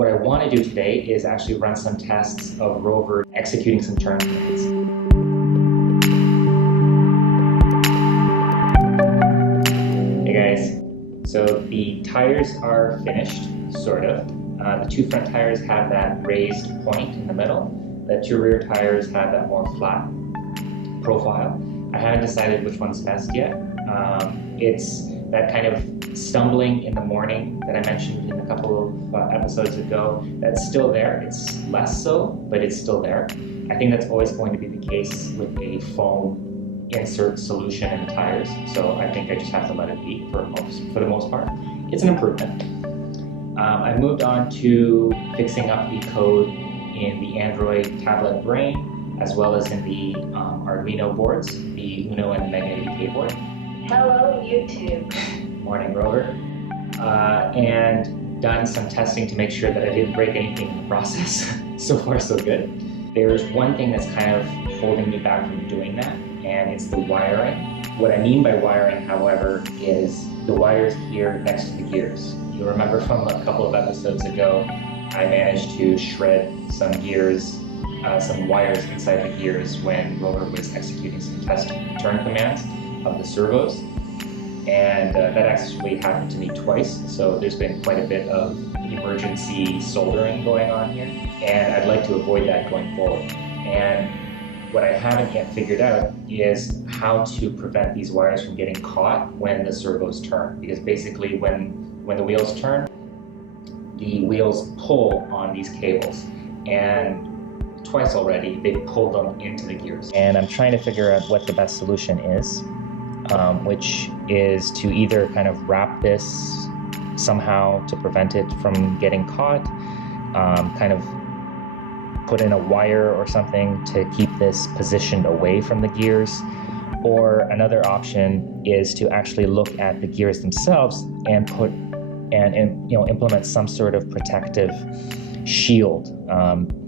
what I want to do today is actually run some tests of ROVer executing some turn commands. Hey guys, so the tires are finished, sort of. The two front tires have that raised point in the middle. The two rear tires have that more flat profile. I haven't decided which one's best yet. It's that kind of stumbling in the morning that I mentioned in a couple of episodes ago. That's still there. It's less so, but it's still there. I think that's always going to be the case with a foam insert solution in the tires. So I think I just have to let it be for the most part. It's an improvement. I moved on to fixing up the code in the Android tablet brain, as well as in the Arduino boards, the Uno and the Mega ADK board. Hello, YouTube. Morning, ROVer. And done some testing to make sure that I didn't break anything in the process. So far, so good. There's one thing that's kind of holding me back from doing that, and it's the wiring. What I mean by wiring, however, is the wires here next to the gears. You'll remember from a couple of episodes ago, I managed to shred some gears, some wires inside the gears when ROVer was executing some test turn commands of the servos. And that actually happened to me twice, so there's been quite a bit of emergency soldering going on here, and I'd like to avoid that going forward. And what I haven't yet figured out is how to prevent these wires from getting caught when the servos turn, because basically when the wheels turn, the wheels pull on these cables, and twice already they pulled them into the gears. And I'm trying to figure out what the best solution is, which is to either kind of wrap this somehow to prevent it from getting caught, kind of put in a wire or something to keep this positioned away from the gears, or another option is to actually look at the gears themselves and implement some sort of protective shield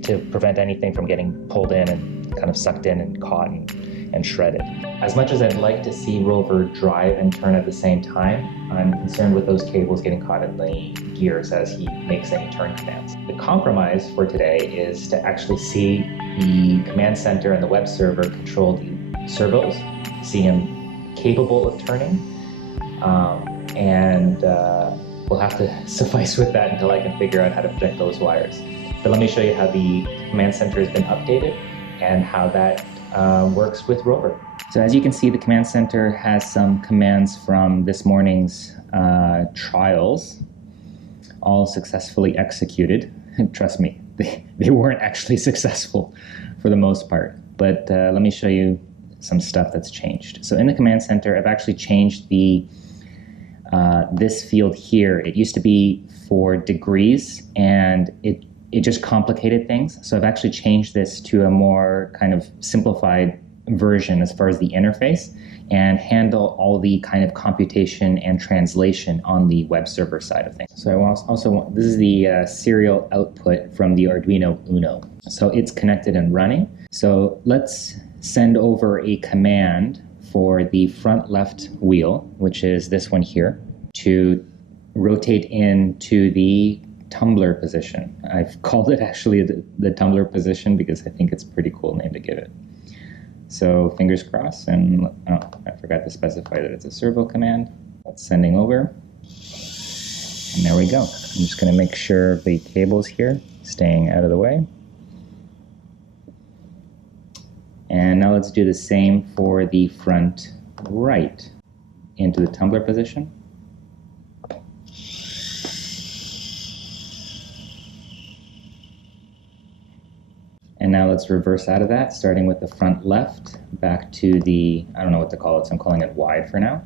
to prevent anything from getting pulled in and kind of sucked in and caught and shredded. As much as I'd like to see ROVer drive and turn at the same time, I'm concerned with those cables getting caught in the gears as he makes any turn commands. The compromise for today is to actually see the command center and the web server control the servos, see him capable of turning, and we'll have to suffice with that until I can figure out how to protect those wires. But let me show you how the command center has been updated and how that works with ROVer. So as you can see, the command center has some commands from this morning's trials, all successfully executed. Trust me, they weren't actually successful for the most part. But let me show you some stuff that's changed. So in the command center, I've actually changed the this field here. It used to be for degrees, and it just complicated things. So I've actually changed this to a more kind of simplified version as far as the interface, and handle all the kind of computation and translation on the web server side of things. So I also want, this is the serial output from the Arduino Uno. So it's connected and running. So let's send over a command for the front left wheel, which is this one here, to rotate into the Tumbler position. I've called it actually the Tumbler position because I think it's a pretty cool name to give it. So fingers crossed, and oh, I forgot to specify that it's a servo command. That's sending over. And there we go. I'm just going to make sure the cable's here, staying out of the way. And now let's do the same for the front right, into the Tumbler position. And now let's reverse out of that, starting with the front left, back to the, I don't know what to call it, so I'm calling it wide for now.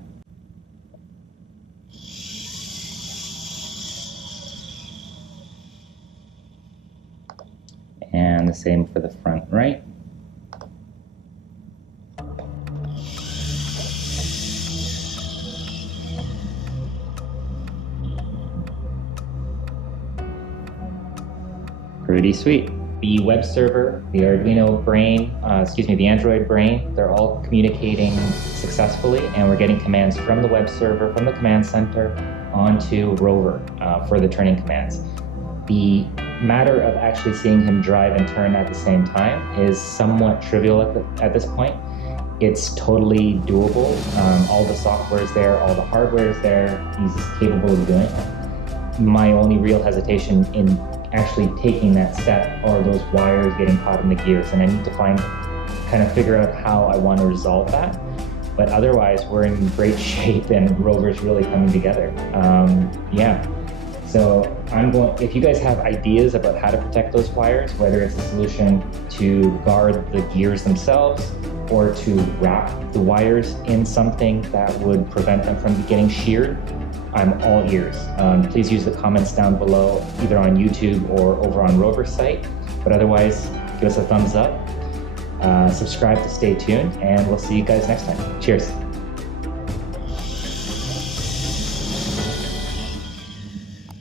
And the same for the front right. Pretty sweet. The web server, the Arduino brain, the Android brain, they're all communicating successfully, and we're getting commands from the web server, from the command center, onto ROVer for the turning commands. The matter of actually seeing him drive and turn at the same time is somewhat trivial at this point. It's totally doable. All the software is there, all the hardware is there. He's capable of doing it. My only real hesitation in actually taking that step are those wires getting caught in the gears, and I need to kind of figure out how I want to resolve that. But otherwise, we're in great shape, and ROVer's really coming together. Yeah. So if you guys have ideas about how to protect those wires, whether it's a solution to guard the gears themselves or to wrap the wires in something that would prevent them from getting sheared, I'm all ears. Please use the comments down below, either on YouTube or over on ROVer's site. But otherwise, give us a thumbs up, subscribe to stay tuned, and we'll see you guys next time. Cheers.